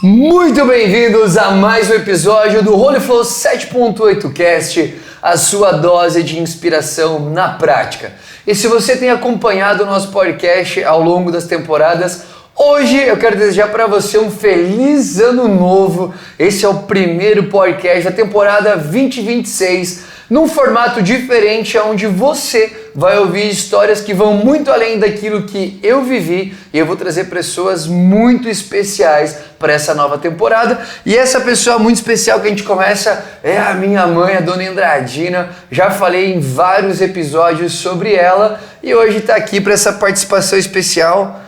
Muito bem-vindos a mais um episódio do Holy Flow 7.8 Cast, a sua dose de inspiração na prática. E se você tem acompanhado o nosso podcast ao longo das temporadas, hoje eu quero desejar para você um feliz ano novo. Esse é o primeiro podcast da temporada 2026, num formato diferente, onde você vai ouvir histórias que vão muito além daquilo que eu vivi, e eu vou trazer pessoas muito especiais para essa nova temporada. E essa pessoa muito especial que a gente começa é a minha mãe, a Dona Andradina. Já falei em vários episódios sobre ela e hoje está aqui para essa participação especial.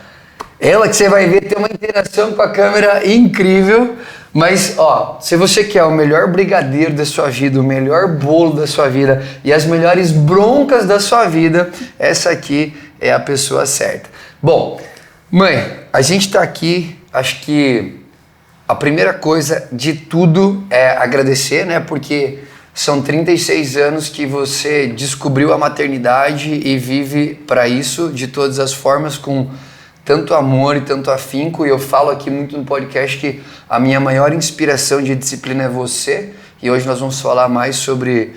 Ela que você vai ver tem uma interação com a câmera incrível. Mas, ó, se você quer o melhor brigadeiro da sua vida, o melhor bolo da sua vida e as melhores broncas da sua vida, essa aqui é a pessoa certa. Bom, mãe, a gente tá aqui, acho que a primeira coisa de tudo é agradecer, né? Porque são 36 anos que você descobriu a maternidade e vive para isso de todas as formas, com tanto amor e tanto afinco. E eu falo aqui muito no podcast que a minha maior inspiração de disciplina é você. E hoje nós vamos falar mais sobre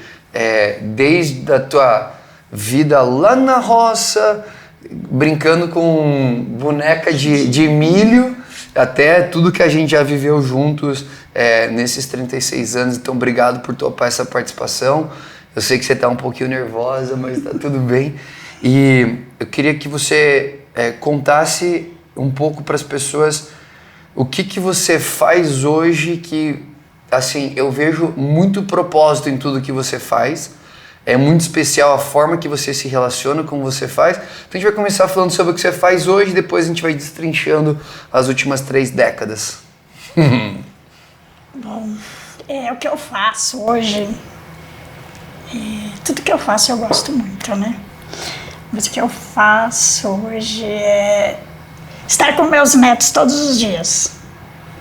desde a tua vida lá na roça, brincando com boneca de milho, até tudo que a gente já viveu juntos nesses 36 anos. Então obrigado por topar essa participação. Eu sei que você está um pouquinho nervosa, mas está tudo bem. E eu queria que você contasse um pouco para as pessoas o que você faz hoje, que assim, eu vejo muito propósito em tudo que você faz. É muito especial a forma que você se relaciona, como você faz. Então a gente vai começar falando sobre o que você faz hoje, depois a gente vai destrinchando as últimas 3 décadas. Bom, o que eu faço hoje, tudo que eu faço eu gosto muito, né? Mas o que eu faço hoje é estar com meus netos todos os dias.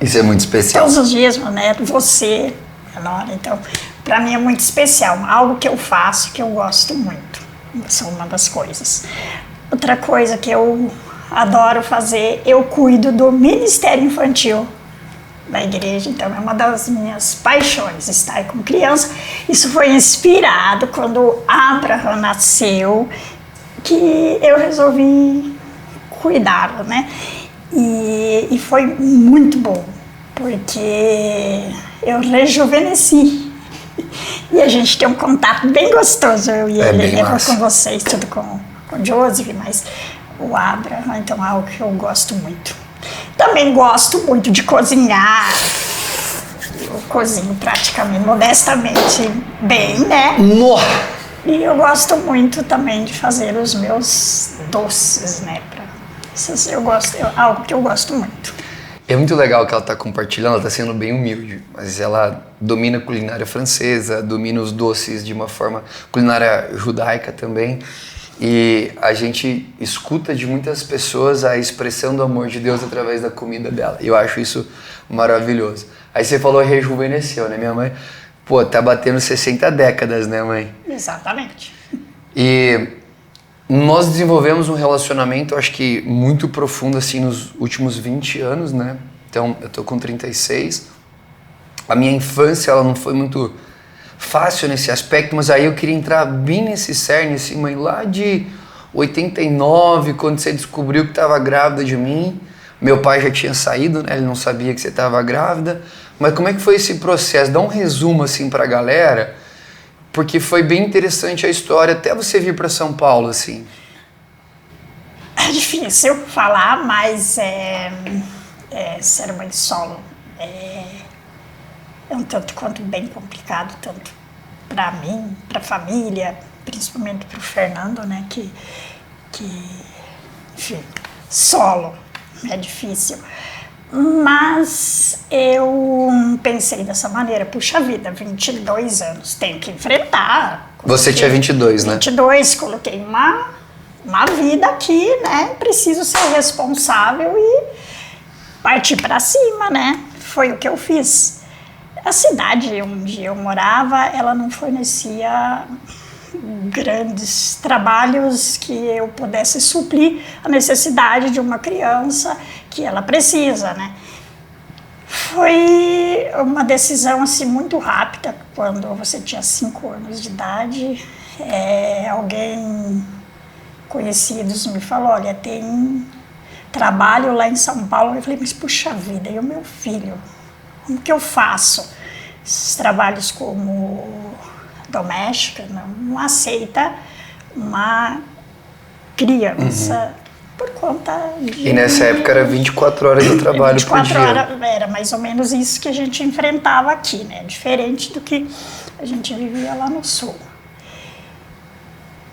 Isso é muito especial. Todos os dias, meu neto, você, minha nora. Então, para mim é muito especial. Algo que eu faço que eu gosto muito. Essa é uma das coisas. Outra coisa que eu adoro fazer, eu cuido do Ministério Infantil da igreja. Então, é uma das minhas paixões, estar com criança. Isso foi inspirado quando Abraham nasceu, que eu resolvi cuidá-lo, né? E foi muito bom, porque eu rejuvenesci. E a gente tem um contato bem gostoso, eu e ele, eu com vocês, tudo com o Joseph, mas o Abraham, então é algo que eu gosto muito. Também gosto muito de cozinhar. Eu cozinho praticamente, modestamente, bem, né? E eu gosto muito também de fazer os meus doces, né? Algo que eu gosto muito. É muito legal que ela está compartilhando, ela está sendo bem humilde, mas ela domina a culinária francesa, domina os doces de uma forma, culinária judaica também, e a gente escuta de muitas pessoas a expressão do amor de Deus através da comida dela. Eu acho isso maravilhoso. Aí você falou rejuvenesceu, né? Minha mãe, tá batendo 60 décadas, né, mãe? Exatamente. E nós desenvolvemos um relacionamento, acho que muito profundo, assim, nos últimos 20 anos, né? Então, eu tô com 36. A minha infância, ela não foi muito fácil nesse aspecto, mas aí eu queria entrar bem nesse cerne, assim, mãe, lá de 89, quando você descobriu que estava grávida de mim. Meu pai já tinha saído, né? Ele não sabia que você estava grávida. Mas como é que foi esse processo? Dá um resumo, assim, pra galera, porque foi bem interessante a história, até você vir para São Paulo, assim. É difícil falar, mas ser mãe solo é um tanto quanto bem complicado, tanto para mim, para a família, principalmente para o Fernando, né, que enfim, solo é difícil. Mas eu pensei dessa maneira, puxa vida, 22 anos, tenho que enfrentar. Você tinha 22, né? 22, coloquei uma vida aqui, né? Preciso ser responsável e partir para cima, né? Foi o que eu fiz. A cidade onde eu morava, ela não fornecia grandes trabalhos que eu pudesse suprir a necessidade de uma criança que ela precisa, né? Foi uma decisão assim muito rápida. Quando você tinha 5 anos de idade, alguém conhecidos me falou, olha, tem trabalho lá em São Paulo. Eu falei, mas puxa vida, e o meu filho? Como que eu faço? Esses trabalhos como doméstica não aceita uma criança por conta de... E nessa época era 24 horas de trabalho 24 por dia. horas, era mais ou menos isso que a gente enfrentava aqui, né? Diferente do que a gente vivia lá no sul.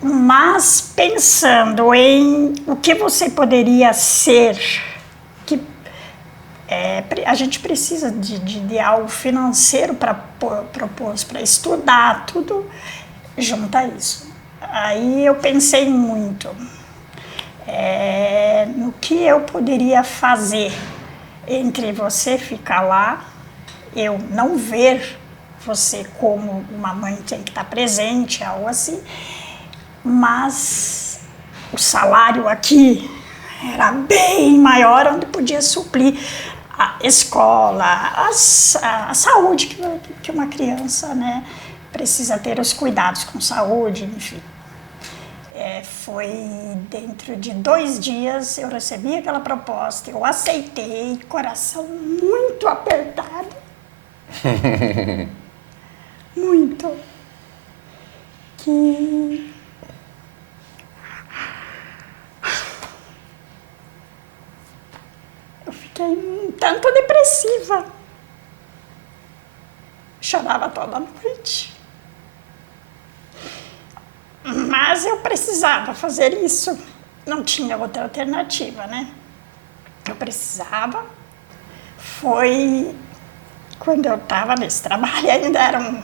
Mas pensando em o que você poderia ser, que a gente precisa de algo financeiro para propor, para estudar, tudo junta isso. Aí eu pensei muito no que eu poderia fazer entre você ficar lá, eu não ver você como uma mãe que tem que estar presente, algo assim, mas o salário aqui era bem maior, onde podia suprir a escola, a saúde que uma criança, né, precisa ter, os cuidados com saúde, enfim. Foi dentro de 2 dias eu recebi aquela proposta, eu aceitei, coração muito apertado. Muito. Que eu fiquei um tanto depressiva. Chorava toda noite. Mas eu precisava fazer isso. Não tinha outra alternativa, né? Eu precisava. Foi quando eu estava nesse trabalho, ainda eram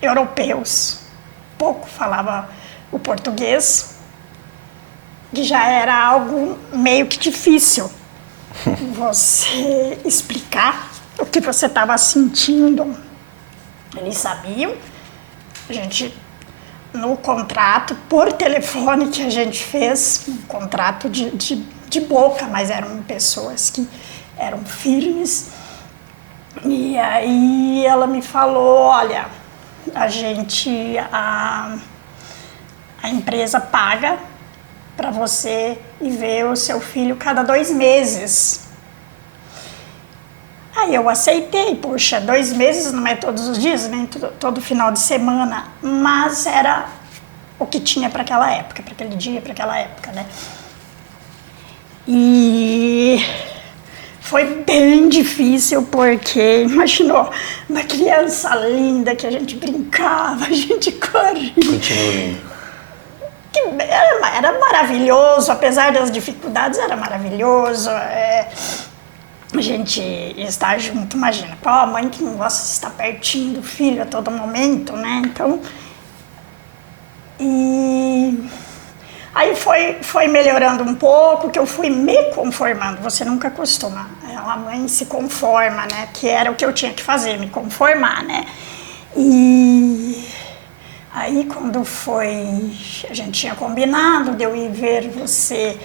europeus. Pouco falava o português, que já era algo meio que difícil. Você explicar o que você estava sentindo. Eles sabiam. A gente, no contrato, por telefone que a gente fez, um contrato de boca, mas eram pessoas que eram firmes. E aí ela me falou, olha, a empresa paga para você ir ver o seu filho cada 2 meses. Aí eu aceitei, puxa, 2 meses não é todos os dias, nem todo final de semana, mas era o que tinha para aquela época, para aquele dia, para aquela época, né? E foi bem difícil porque, imaginou, uma criança linda que a gente brincava, a gente corria. Continua lindo. Era maravilhoso, apesar das dificuldades, era maravilhoso. A gente estar junto, imagina, qual a mãe que não gosta de estar pertinho do filho a todo momento, né? Então, e aí foi melhorando um pouco, que eu fui me conformando. Você nunca costuma, a mãe se conforma, né? Que era o que eu tinha que fazer, me conformar, né? E aí quando a gente tinha combinado de eu ir ver você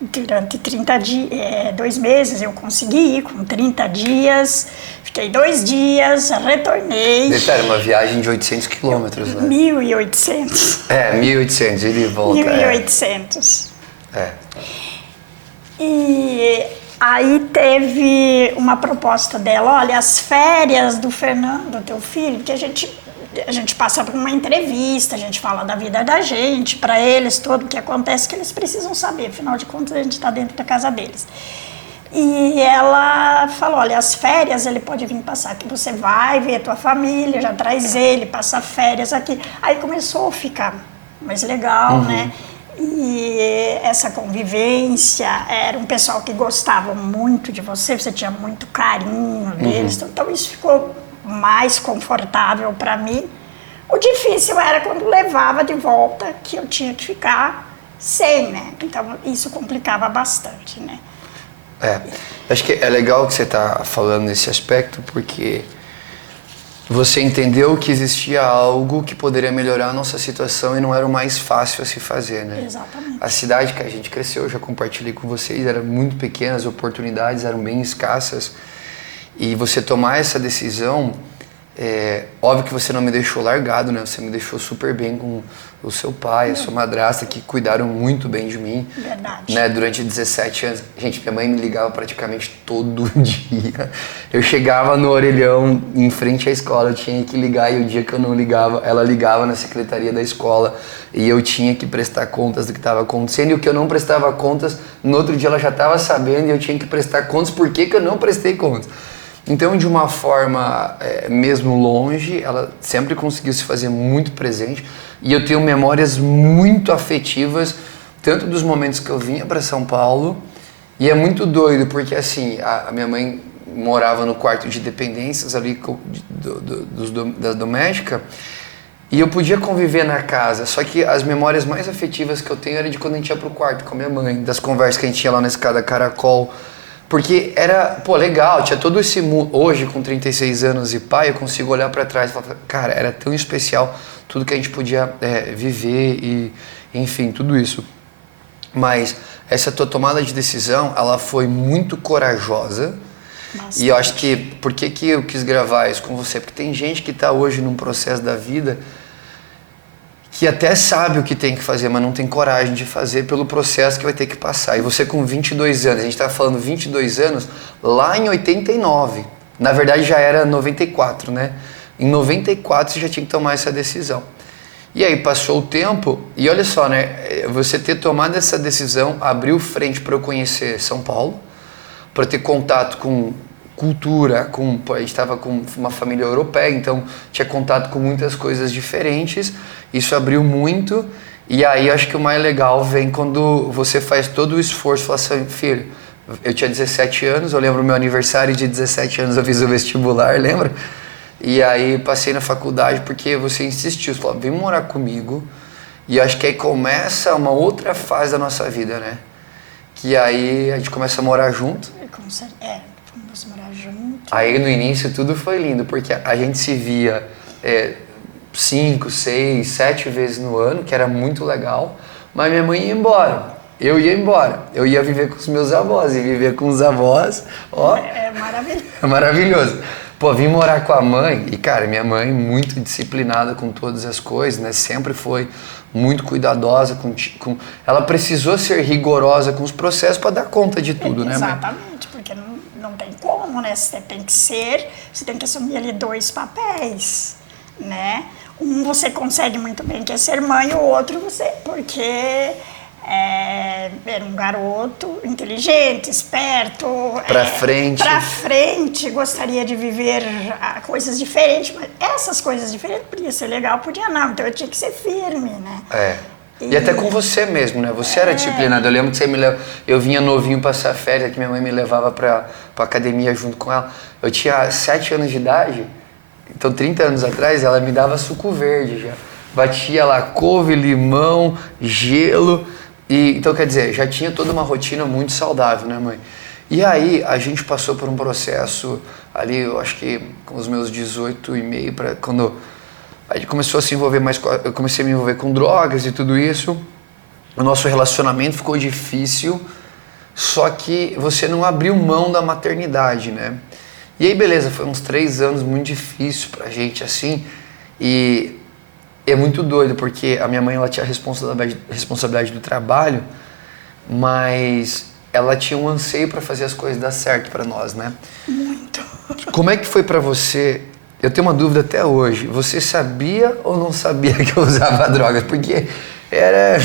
durante 30 dias, 2 meses, eu consegui ir com 30 dias, fiquei 2 dias, retornei. Detalhe, uma viagem de 800 quilômetros, né? 1.800. 1.800, ele volta. 1.800. É. E aí teve uma proposta dela, olha, as férias do Fernando, teu filho, que a gente passa por uma entrevista, a gente fala da vida da gente, para eles, tudo o que acontece, que eles precisam saber, afinal de contas a gente está dentro da casa deles. E ela falou, olha, as férias ele pode vir passar aqui, você vai ver a tua família, já traz ele, passa férias aqui. Aí começou a ficar mais legal, né? E essa convivência, era um pessoal que gostava muito de você tinha muito carinho deles, então isso ficou mais confortável para mim. O difícil era quando levava de volta, que eu tinha que ficar sem, né? Então isso complicava bastante, né? Acho que é legal que você está falando nesse aspecto, porque Você entendeu que existia algo que poderia melhorar a nossa situação e não era o mais fácil a se fazer, né? Exatamente. A cidade que a gente cresceu, eu já compartilhei com vocês, era muito pequena, as oportunidades eram bem escassas. E você tomar essa decisão, óbvio que você não me deixou largado, né? Você me deixou super bem com o seu pai, a sua madrasta, que cuidaram muito bem de mim. Verdade. Né? Durante 17 anos, gente, minha mãe me ligava praticamente todo dia. Eu chegava no orelhão, em frente à escola, eu tinha que ligar, e o dia que eu não ligava, ela ligava na secretaria da escola, e eu tinha que prestar contas do que estava acontecendo, e o que eu não prestava contas, no outro dia ela já estava sabendo, e eu tinha que prestar contas, por que eu não prestei contas? Então, de uma forma mesmo longe, ela sempre conseguiu se fazer muito presente, e eu tenho memórias muito afetivas, tanto dos momentos que eu vinha para São Paulo, e é muito doido, porque assim, a minha mãe morava no quarto de dependências ali da doméstica, e eu podia conviver na casa, só que as memórias mais afetivas que eu tenho era de quando a gente ia pro quarto com a minha mãe, das conversas que a gente tinha lá na escada Caracol, porque era, legal, tinha todo esse mundo. Hoje, com 36 anos e pai, eu consigo olhar para trás e falar, cara, era tão especial tudo que a gente podia viver e, enfim, tudo isso. Mas essa tua tomada de decisão, ela foi muito corajosa. Bastante. E eu acho que, por que eu quis gravar isso com você? Porque tem gente que está hoje num processo da vida que até sabe o que tem que fazer, mas não tem coragem de fazer pelo processo que vai ter que passar. E você com 22 anos, a gente está falando 22 anos, lá em 89, na verdade já era 94, né? Em 94 você já tinha que tomar essa decisão. E aí passou o tempo, e olha só, né? Você ter tomado essa decisão abriu frente para eu conhecer São Paulo, para ter contato com cultura, a gente estava com uma família europeia, então tinha contato com muitas coisas diferentes, isso abriu muito, e aí acho que o mais legal vem quando você faz todo o esforço, fala assim, filho, eu tinha 17 anos, eu lembro meu aniversário de 17 anos, eu fiz o vestibular, lembra? E aí passei na faculdade porque você insistiu, você falou, vem morar comigo, e acho que aí começa uma outra fase da nossa vida, né? Que aí a gente começa a morar junto. Vamos morar junto. Aí no início tudo foi lindo, porque a gente se via 5, 6, 7 vezes no ano, que era muito legal, mas minha mãe ia embora, eu ia embora, eu ia viver com os meus avós, e viver com os avós, ó. É maravilhoso. É maravilhoso. Pô, vim morar com a mãe, e cara, minha mãe muito disciplinada com todas as coisas, né, sempre foi muito cuidadosa, ela precisou ser rigorosa com os processos para dar conta de tudo, né, mãe? Exatamente, porque não tem como, né? Você tem que assumir ali 2 papéis, né? Um você consegue muito bem, que é ser mãe, e o outro porque era um garoto inteligente, esperto, pra frente, gostaria de viver coisas diferentes, mas essas coisas diferentes podia ser legal, podia não, então eu tinha que ser firme, né? E até com você mesmo, né? Você era disciplinado. Eu lembro que eu vinha novinho passar férias, que minha mãe me levava pra academia junto com ela. Eu tinha 7 anos de idade, então 30 anos atrás, ela me dava suco verde já. Batia lá couve, limão, gelo. Então, quer dizer, já tinha toda uma rotina muito saudável, né, mãe? E aí, a gente passou por um processo ali, eu acho que com os meus 18 e meio, quando a gente começou a se envolver mais, eu comecei a me envolver com drogas e tudo isso, o nosso relacionamento ficou difícil, só que você não abriu mão da maternidade, né? E aí, beleza, foi uns 3 anos muito difícil pra gente, assim, e é muito doido, porque a minha mãe, ela tinha a responsabilidade do trabalho, mas ela tinha um anseio para fazer as coisas dar certo para nós, né? Muito. Como é que foi para você? Eu tenho uma dúvida até hoje. Você sabia ou não sabia que eu usava drogas? Porque era...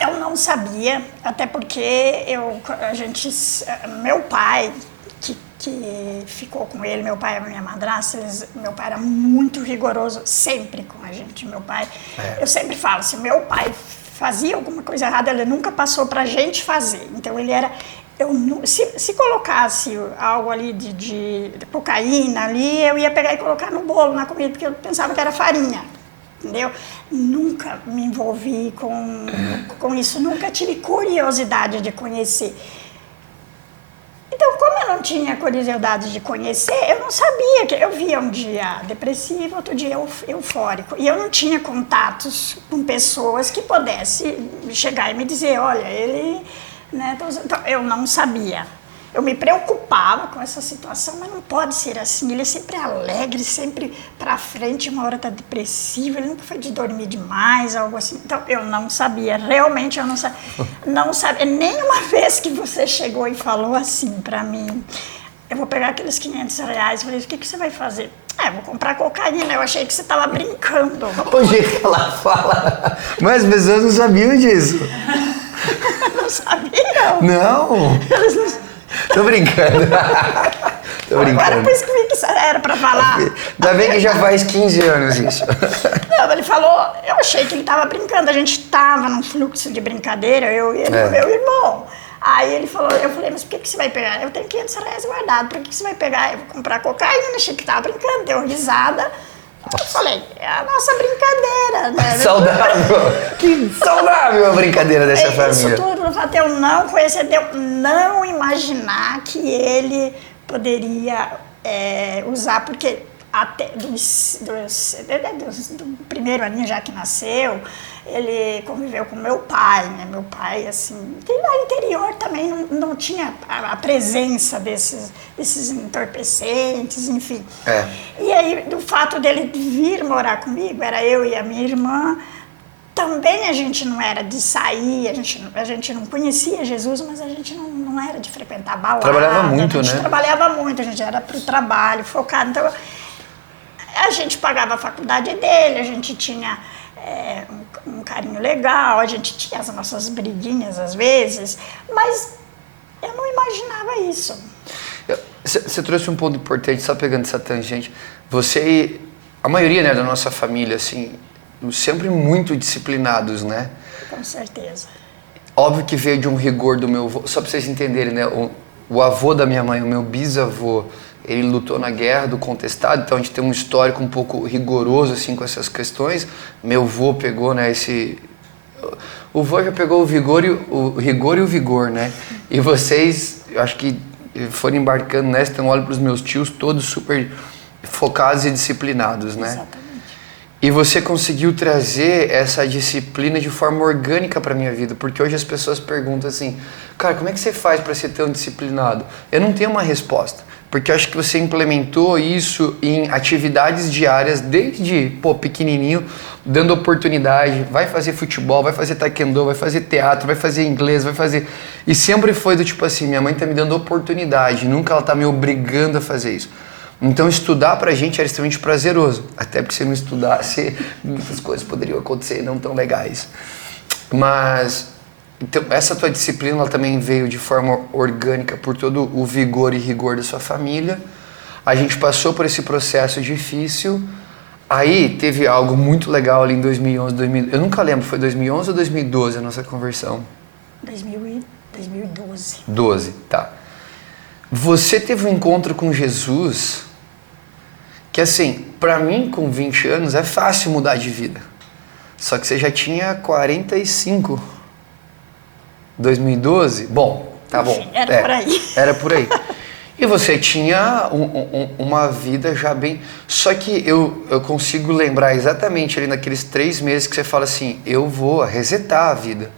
Eu não sabia, até porque meu pai, que ficou com ele, meu pai e a minha madrasta, meu pai era muito rigoroso, sempre com a gente. Meu pai, eu sempre falo, se meu pai fazia alguma coisa errada, ele nunca passou pra gente fazer. Então ele era, se colocasse algo ali de cocaína ali, eu ia pegar e colocar no bolo, na comida, porque eu pensava que era farinha. Entendeu? Nunca me envolvi com isso, nunca tive curiosidade de conhecer. Então Então, como eu não tinha curiosidade de conhecer, eu não sabia que eu via um dia depressivo, outro dia eufórico. E eu não tinha contatos com pessoas que pudessem chegar e me dizer, olha, ele... Né, então, eu não sabia. Eu me preocupava com essa situação, mas não pode ser assim. Ele é sempre alegre, sempre pra frente, uma hora tá depressivo, ele nunca foi de dormir demais, algo assim. Então, eu não sabia, realmente eu não sabia. Não sabia, nenhuma vez que você chegou e falou assim pra mim, eu vou pegar aqueles R$500, eu falei, o que você vai fazer? Eu vou comprar cocaína, eu achei que você tava brincando. O jeito que ela fala, mas as pessoas não sabiam disso. Não sabiam? Não. Eles não... Tô brincando. Tô brincando. Agora eu percebi que era pra falar. Ainda bem que já faz 15 anos isso. Não, ele falou, eu achei que ele tava brincando, a gente tava num fluxo de brincadeira, eu e ele, meu irmão. Aí ele falou, eu falei, mas por que você vai pegar? Eu tenho R$500 guardado, por que você vai pegar? Eu vou comprar cocaína, achei que tava brincando, deu risada. Eu falei, é a nossa brincadeira, né? Saudável! Que saudável a brincadeira dessa família. Isso tudo, até eu não conhecer, eu não imaginar que ele poderia usar, porque até do primeiro aninho já que nasceu, ele conviveu com meu pai, né? Meu pai, assim, lá no interior também não tinha a presença desses entorpecentes, enfim. E aí, do fato dele vir morar comigo, era eu e a minha irmã, também a gente não era de sair, a gente não conhecia Jesus, mas a gente não era de frequentar balada. Trabalhava muito, a gente né? trabalhava muito, a gente era pro trabalho, focado, então... A gente pagava a faculdade dele, a gente tinha um carinho legal, a gente tinha as nossas briguinhas às vezes, mas eu não imaginava isso. Você trouxe um ponto importante, só pegando essa tangente. Você e a maioria, né, da nossa família, assim, sempre muito disciplinados, né? Com certeza. Óbvio que veio de um rigor do meu avô, só pra vocês entenderem, né? O avô da minha mãe, o meu bisavô, ele lutou na guerra do contestado, então a gente tem um histórico um pouco rigoroso assim com essas questões. Meu avô pegou, né, o avô já pegou o rigor e o vigor, né? E vocês, eu acho que foram embarcando nessa, então olho para os meus tios todos super focados e disciplinados, né? Exatamente. E você conseguiu trazer essa disciplina de forma orgânica para minha vida, porque hoje as pessoas perguntam assim, cara, como é que você faz para ser tão disciplinado? Eu não tenho uma resposta, porque eu acho que você implementou isso em atividades diárias desde pequenininho, dando oportunidade, vai fazer futebol, vai fazer taekwondo, vai fazer teatro, vai fazer inglês, vai fazer... E sempre foi do tipo assim, minha mãe tá me dando oportunidade, nunca ela tá me obrigando a fazer isso. Então estudar pra gente era extremamente prazeroso, até porque se não estudasse, muitas coisas poderiam acontecer não tão legais. Mas então, essa tua disciplina ela também veio de forma orgânica por todo o vigor e rigor da sua família. A gente passou por esse processo difícil, aí teve algo muito legal ali em 2011, eu nunca lembro, foi 2011 ou 2012 a nossa conversão? 2012. 12, tá. Você teve um encontro com Jesus que, assim, pra mim, com 20 anos, é fácil mudar de vida. Só que você já tinha 45. 2012? Bom, tá bom. Era por aí. Era por aí. E você tinha uma vida já bem... Só que eu consigo lembrar exatamente ali naqueles 3 meses que você fala assim, eu vou resetar a vida.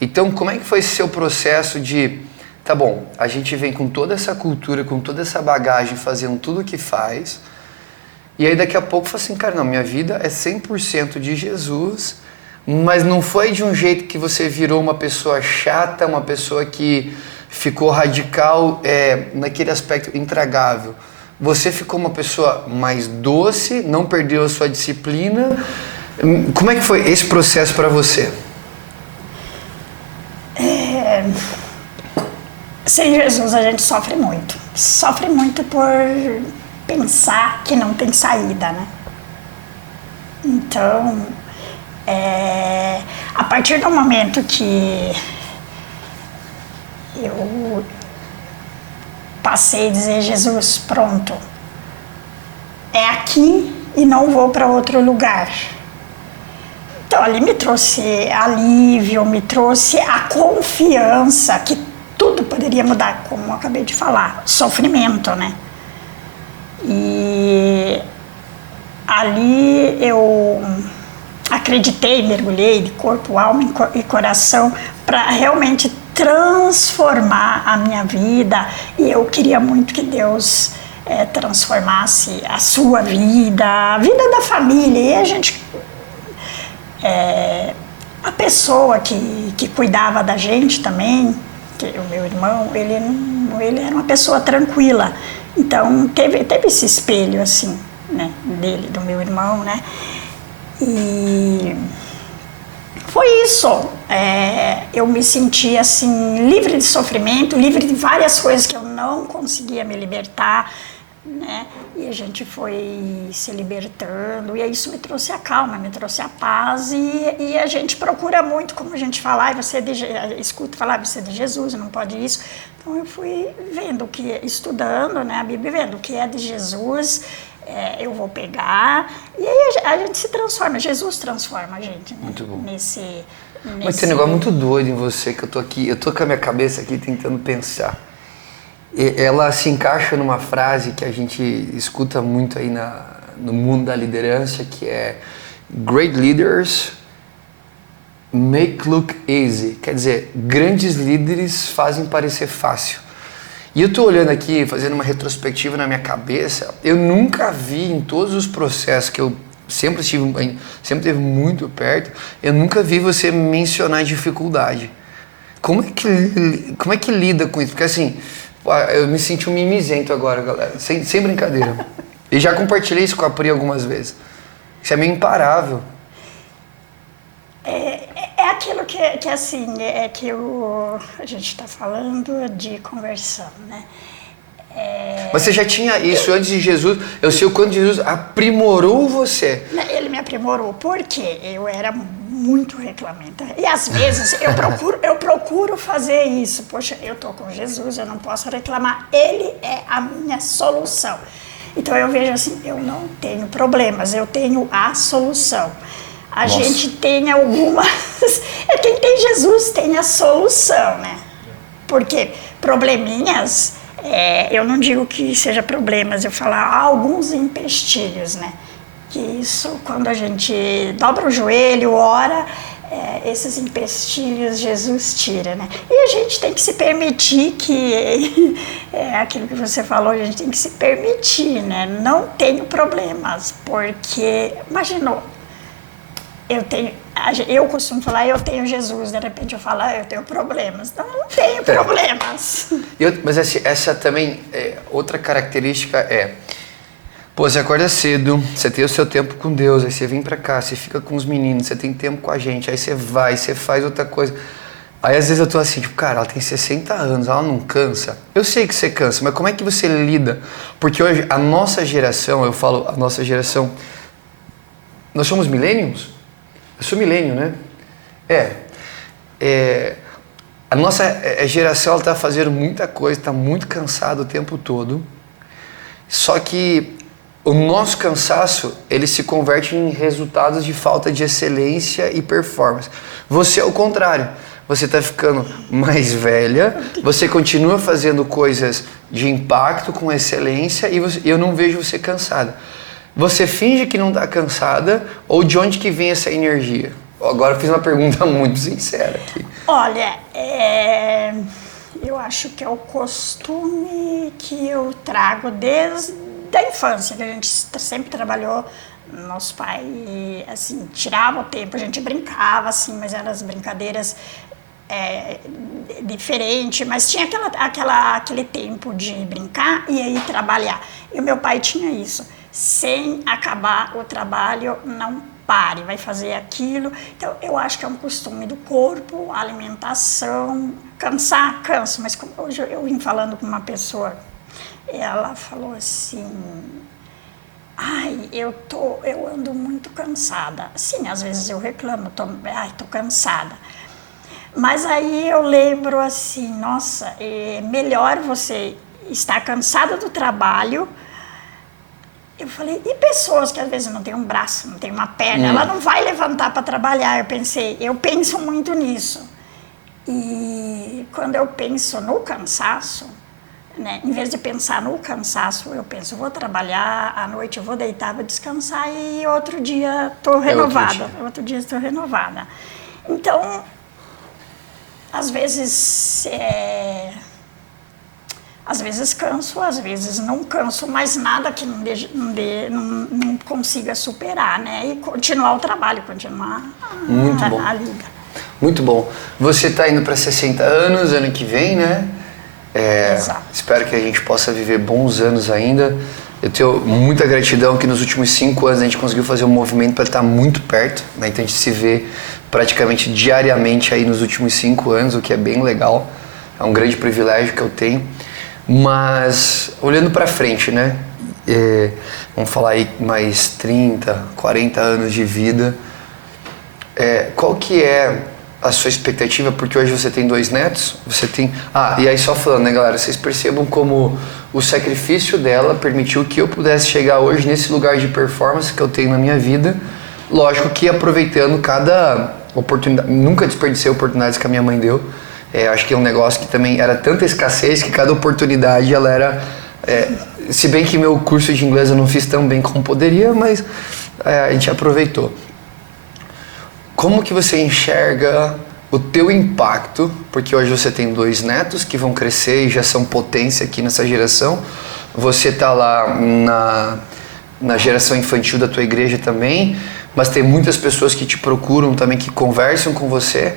Então, como é que foi esse seu processo de... Tá bom, a gente vem com toda essa cultura, com toda essa bagagem, fazendo tudo o que faz. E aí daqui a pouco fala assim, cara, não, minha vida é 100% de Jesus, mas não foi de um jeito que você virou uma pessoa chata, uma pessoa que ficou radical naquele aspecto intragável. Você ficou uma pessoa mais doce, não perdeu a sua disciplina. Como é que foi esse processo para você? Sem Jesus a gente sofre muito. Sofre muito por pensar que não tem saída, né? Então, a partir do momento que eu passei a dizer, Jesus, pronto, é aqui e não vou para outro lugar. Então, ali me trouxe alívio, me trouxe a confiança que tudo tudo poderia mudar, como eu acabei de falar, sofrimento, né? E ali eu acreditei, mergulhei de corpo, alma e coração para realmente transformar a minha vida, e eu queria muito que Deus transformasse a sua vida, a vida da família, e a gente... a pessoa que cuidava da gente também, que o meu irmão, ele era uma pessoa tranquila, então teve esse espelho assim, né, dele, do meu irmão, né, e foi isso. Eu me senti assim, livre de sofrimento, livre de várias coisas que eu não conseguia me libertar, né? E a gente foi se libertando, e isso me trouxe a calma, me trouxe a paz, e a gente procura muito, como a gente fala, escuta falar, você é de Jesus, não pode isso. Então eu fui vendo estudando, né, a Bíblia, vendo o que é de Jesus, eu vou pegar, e aí a gente se transforma, Jesus transforma a gente, né? Muito bom. Mas tem um negócio muito doido em você, que eu tô com a minha cabeça aqui tentando pensar. Ela se encaixa numa frase que a gente escuta muito aí no mundo da liderança, que é Great leaders make look easy. Quer dizer, grandes líderes fazem parecer fácil. E eu tô olhando aqui, fazendo uma retrospectiva na minha cabeça, eu nunca vi em todos os processos que eu sempre teve muito perto, eu nunca vi você mencionar dificuldade. Como é que lida com isso? Porque assim, eu me senti um mimizento agora, galera, sem brincadeira. E já compartilhei isso com a Pri algumas vezes. Isso é meio imparável. É aquilo que assim, que a gente está falando de conversão, né? Mas você já tinha isso antes de Jesus? Eu sei o quanto Jesus aprimorou você. Ele me aprimorou, porque eu era muito reclamenta. E às vezes eu procuro fazer isso. Poxa, eu tô com Jesus, eu não posso reclamar. Ele é a minha solução. Então eu vejo assim, eu não tenho problemas, eu tenho a solução. A gente tem algumas... Quem tem Jesus tem a solução, né? Porque probleminhas... eu não digo que seja problemas, eu falo alguns empecilhos, né? Que isso, quando a gente dobra o joelho, ora, esses empecilhos Jesus tira, né? E a gente tem que se permitir que, aquilo que você falou, a gente tem que se permitir, né? Não tenho problemas, porque, imaginou, eu costumo falar, eu tenho Jesus, de repente eu falo, eu tenho problemas. Então, eu não tenho problemas. Mas essa também, outra característica pô, você acorda cedo, você tem o seu tempo com Deus, aí você vem pra cá, você fica com os meninos, você tem tempo com a gente, aí você vai, você faz outra coisa. Aí às vezes eu tô assim, tipo, cara, ela tem 60 anos, ela não cansa. Eu sei que você cansa, mas como é que você lida? Porque hoje, a nossa geração, eu falo, a nossa geração, nós somos millennials? Eu sou milênio, né? A nossa geração está fazendo muita coisa, está muito cansado o tempo todo. Só que o nosso cansaço, ele se converte em resultados de falta de excelência e performance. Você é o contrário. Você está ficando mais velha, você continua fazendo coisas de impacto com excelência e eu não vejo você cansada. Você finge que não está cansada ou de onde que vem essa energia? Agora eu fiz uma pergunta muito sincera aqui. Olha, eu acho que é o costume que eu trago desde a infância, que a gente sempre trabalhou. Nosso pai, assim, tirava o tempo, a gente brincava, assim, mas eram as brincadeiras diferentes, mas tinha aquele tempo de brincar e aí trabalhar. E o meu pai tinha isso. Sem acabar o trabalho, não pare, vai fazer aquilo. Então, eu acho que é um costume do corpo, alimentação, cansar, canso. Mas como hoje eu vim falando com uma pessoa, ela falou assim, eu ando muito cansada. Sim, às vezes eu reclamo, tô cansada. Mas aí eu lembro assim, nossa, é melhor você estar cansada do trabalho. Eu falei, e pessoas que às vezes não tem um braço, não tem uma perna, ela não vai levantar para trabalhar. Eu penso muito nisso. E quando eu penso no cansaço, né, em vez de pensar no cansaço, eu penso, vou trabalhar, à noite eu vou deitar, vou descansar e outro dia estou renovada. Outro dia estou renovada. Então, às vezes canso, às vezes não canso, mas nada que não consiga superar, né? E continuar o trabalho, continuar a lida. Muito bom. Você está indo para 60 anos, ano que vem, né? Exato. Espero que a gente possa viver bons anos ainda. Eu tenho muita gratidão que nos últimos 5 anos a gente conseguiu fazer um movimento para estar muito perto, né? Então a gente se vê praticamente diariamente aí nos últimos 5 anos, o que é bem legal. É um grande privilégio que eu tenho. Mas olhando para frente, né? Vamos falar aí mais 30, 40 anos de vida. Qual que é a sua expectativa? Porque hoje você tem 2 netos, você tem... e aí só falando, né, galera? Vocês percebam como o sacrifício dela permitiu que eu pudesse chegar hoje nesse lugar de performance que eu tenho na minha vida. Lógico que aproveitando cada oportunidade, nunca desperdicei oportunidades que a minha mãe deu. Acho que é um negócio que também era tanta escassez que cada oportunidade ela era... se bem que meu curso de inglês eu não fiz tão bem como poderia, mas a gente aproveitou. Como que você enxerga o teu impacto? Porque hoje você tem 2 netos que vão crescer e já são potência aqui nessa geração. Você está lá na geração infantil da tua igreja também, mas tem muitas pessoas que te procuram também, que conversam com você.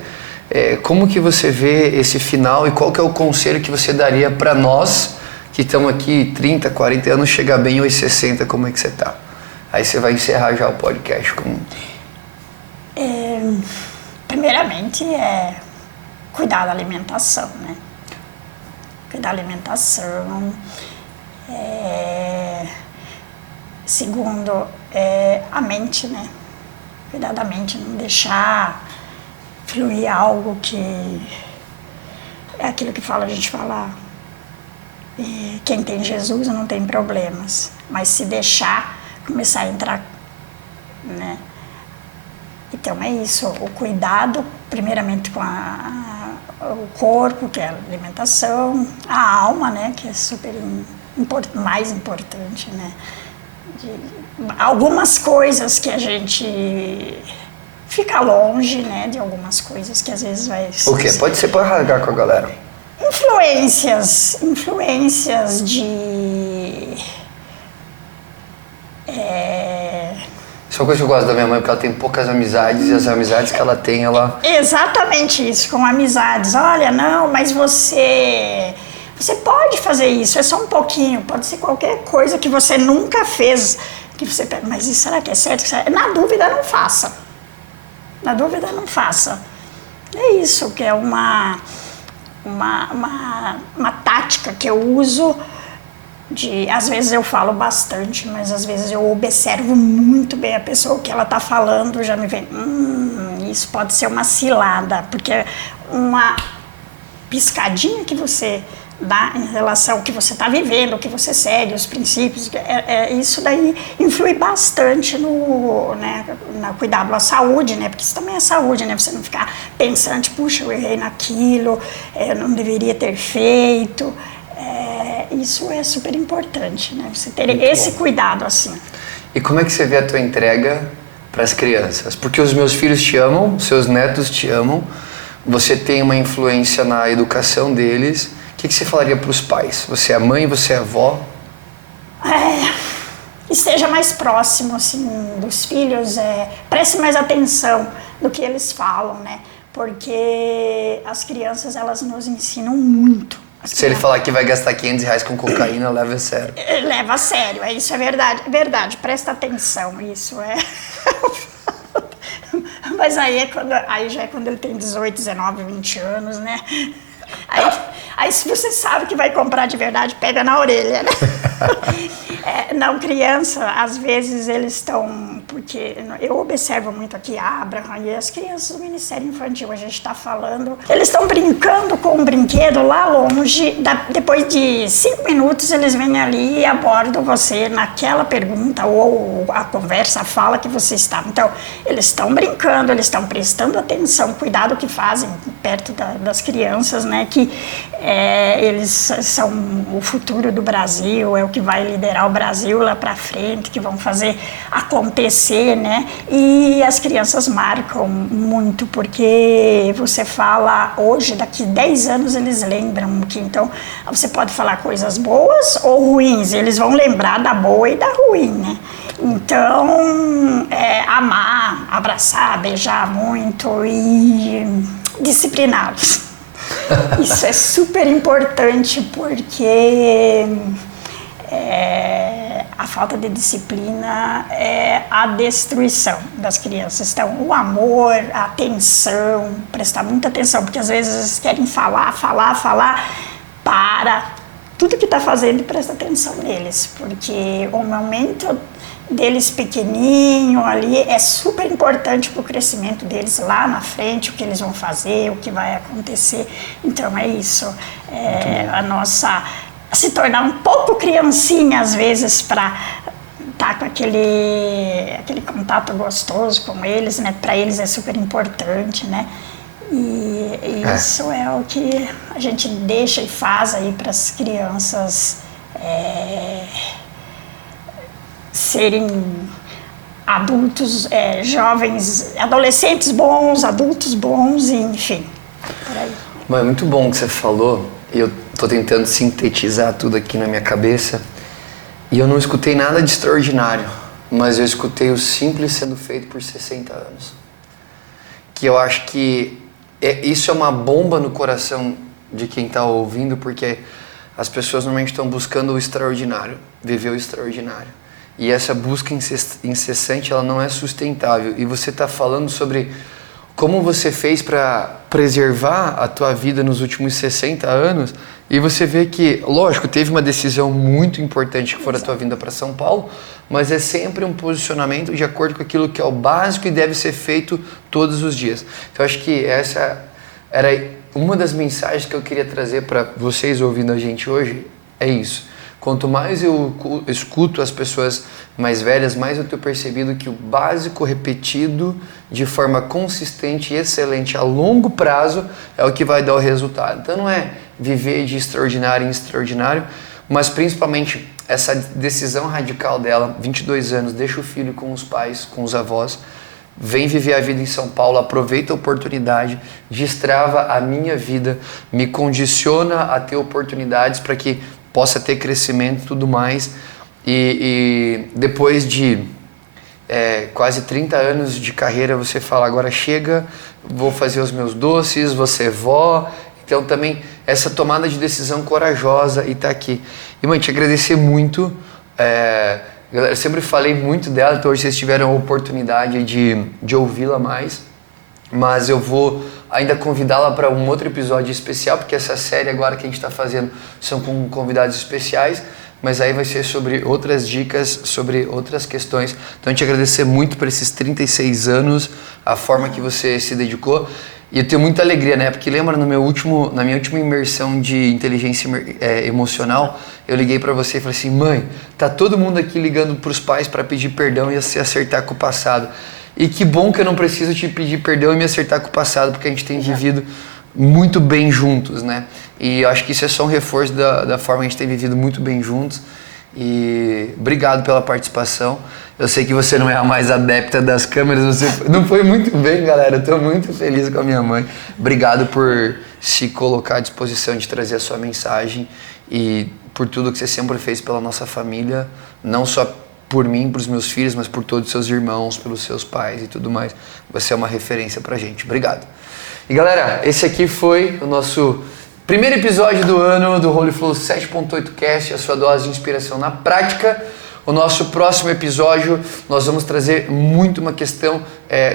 Como que você vê esse final e qual que é o conselho que você daria para nós que estamos aqui 30, 40 anos, chegar bem aos 60, como é que você está? Aí você vai encerrar já o podcast com... Primeiramente cuidar da alimentação, né? Cuidar da alimentação. Segundo, a mente, né? Cuidar da mente, não deixar fluir algo que... É aquilo que a gente fala, quem tem Jesus não tem problemas, mas se deixar começar a entrar, né? Então é isso, o cuidado primeiramente com o corpo, que é a alimentação, a alma, né, que é super mais importante, né? Algumas coisas que a gente fica longe, né, de algumas coisas que às vezes vai... O quê? Pode ser para rasgar com a galera. Influências de... Isso é uma coisa que eu gosto da minha mãe, porque ela tem poucas amizades, e as amizades que ela tem, ela... Exatamente isso, com amizades. Olha, não, mas você pode fazer isso, é só um pouquinho, pode ser qualquer coisa que você nunca fez, que você pega, mas isso será que é certo? Na dúvida, não faça. Na dúvida, não faça. É isso, que é uma tática que eu uso. Às vezes eu falo bastante, mas às vezes eu observo muito bem a pessoa, o que ela está falando, já me vem, isso pode ser uma cilada, porque uma piscadinha que você dá em relação ao que você está vivendo, o que você segue, os princípios, isso daí influi bastante no cuidado da saúde, né? Porque isso também é saúde, né? Você não ficar pensando, puxa, eu errei naquilo, eu não deveria ter feito. Isso é super importante, né? Você ter esse cuidado, assim. E como é que você vê a tua entrega para as crianças? Porque os meus filhos te amam, seus netos te amam, você tem uma influência na educação deles. O que você falaria para os pais? Você é mãe, você é avó? Esteja mais próximo, assim, dos filhos, preste mais atenção no que eles falam, né? Porque as crianças, elas nos ensinam muito. Se ele falar que vai gastar R$500 com cocaína, leva a sério. Leva a sério, isso é verdade, presta atenção, isso é... Mas aí já é quando ele tem 18, 19, 20 anos, né? Aí se você sabe que vai comprar de verdade, pega na orelha, né? Não, criança, às vezes eles estão porque eu observo muito aqui a Abraham e as crianças do Ministério Infantil, a gente está falando, eles estão brincando com um brinquedo lá longe, depois de 5 minutos eles vêm ali e abordam você naquela pergunta ou a conversa, a fala que você está. Então, eles estão brincando, eles estão prestando atenção, cuidado que fazem perto das crianças, né, que eles são o futuro do Brasil, é o que vai liderar o Brasil lá para frente, que vão fazer acontecer, né? E as crianças marcam muito, porque você fala hoje, daqui 10 anos eles lembram que, então, você pode falar coisas boas ou ruins, eles vão lembrar da boa e da ruim, né? Então, amar, abraçar, beijar muito e discipliná-los. Isso é super importante, porque a falta de disciplina é a destruição das crianças. Então, o amor, a atenção, prestar muita atenção, porque às vezes eles querem falar, para tudo que está fazendo e presta atenção neles, porque o momento deles pequenininho ali é super importante para o crescimento deles lá na frente, o que eles vão fazer, o que vai acontecer. Então é isso, a nossa se tornar um pouco criancinha às vezes para estar com aquele contato gostoso com eles, né? Para eles é super importante, né? E isso é o que a gente deixa e faz aí para as crianças serem adultos, jovens, adolescentes bons, adultos bons, enfim, por aí. Mas é muito bom o que você falou, e eu tô tentando sintetizar tudo aqui na minha cabeça, e eu não escutei nada de extraordinário, mas eu escutei o simples sendo feito por 60 anos. Que eu acho que isso é uma bomba no coração de quem tá ouvindo, porque as pessoas normalmente estão buscando o extraordinário, viver o extraordinário. E essa busca incessante, ela não é sustentável. E você está falando sobre como você fez para preservar a tua vida nos últimos 60 anos. E você vê que, lógico, teve uma decisão muito importante que foi a tua vinda para São Paulo, mas é sempre um posicionamento de acordo com aquilo que é o básico e deve ser feito todos os dias. Então, acho que essa era uma das mensagens que eu queria trazer para vocês ouvindo a gente hoje, é isso. Quanto mais eu escuto as pessoas mais velhas, mais eu tenho percebido que o básico repetido de forma consistente e excelente a longo prazo é o que vai dar o resultado. Então não é viver de extraordinário em extraordinário, mas principalmente essa decisão radical dela, 22 anos, deixa o filho com os pais, com os avós, vem viver a vida em São Paulo, aproveita a oportunidade, destrava a minha vida, me condiciona a ter oportunidades para que possa ter crescimento e tudo mais. E depois de quase 30 anos de carreira, você fala, agora chega, vou fazer os meus doces, vou ser vó. Então também essa tomada de decisão corajosa e tá aqui. E mãe, te agradecer muito. Galera, eu sempre falei muito dela, então hoje vocês tiveram a oportunidade de ouvi-la mais. Mas eu vou ainda convidá-la para um outro episódio especial, porque essa série agora que a gente está fazendo são com convidados especiais, mas aí vai ser sobre outras dicas, sobre outras questões. Então, eu te agradecer muito por esses 36 anos, a forma que você se dedicou. E eu tenho muita alegria, né? Porque lembra, na minha última imersão de inteligência emocional, eu liguei para você e falei assim, mãe, tá todo mundo aqui ligando para os pais para pedir perdão e se acertar com o passado. E que bom que eu não preciso te pedir perdão e me acertar com o passado, porque a gente tem vivido muito bem juntos, né? E eu acho que isso é só um reforço da forma que a gente tem vivido muito bem juntos. E obrigado pela participação. Eu sei que você não é a mais adepta das câmeras, você não foi muito bem, galera. Eu tô muito feliz com a minha mãe. Obrigado por se colocar à disposição de trazer a sua mensagem e por tudo que você sempre fez pela nossa família, não só por mim, para os meus filhos, mas por todos os seus irmãos, pelos seus pais e tudo mais. Você é uma referência pra gente. Obrigado. E galera, esse aqui foi o nosso primeiro episódio do ano do Holy Flow 7.8 Cast, a sua dose de inspiração na prática. O nosso próximo episódio, nós vamos trazer muito uma questão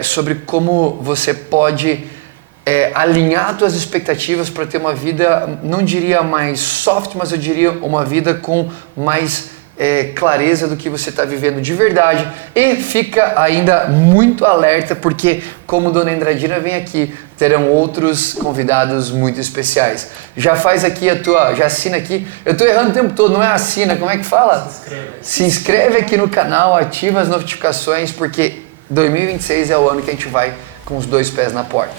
sobre como você pode alinhar suas expectativas para ter uma vida, não diria mais soft, mas eu diria uma vida com mais clareza do que você está vivendo de verdade. E fica ainda muito alerta, porque como Dona Andradina vem aqui, terão outros convidados muito especiais. Já faz aqui já assina aqui. Eu tô errando o tempo todo, não é assina, como é que fala? Se inscreve aqui no canal, ativa as notificações, porque 2026 é o ano que a gente vai com os 2 pés na porta.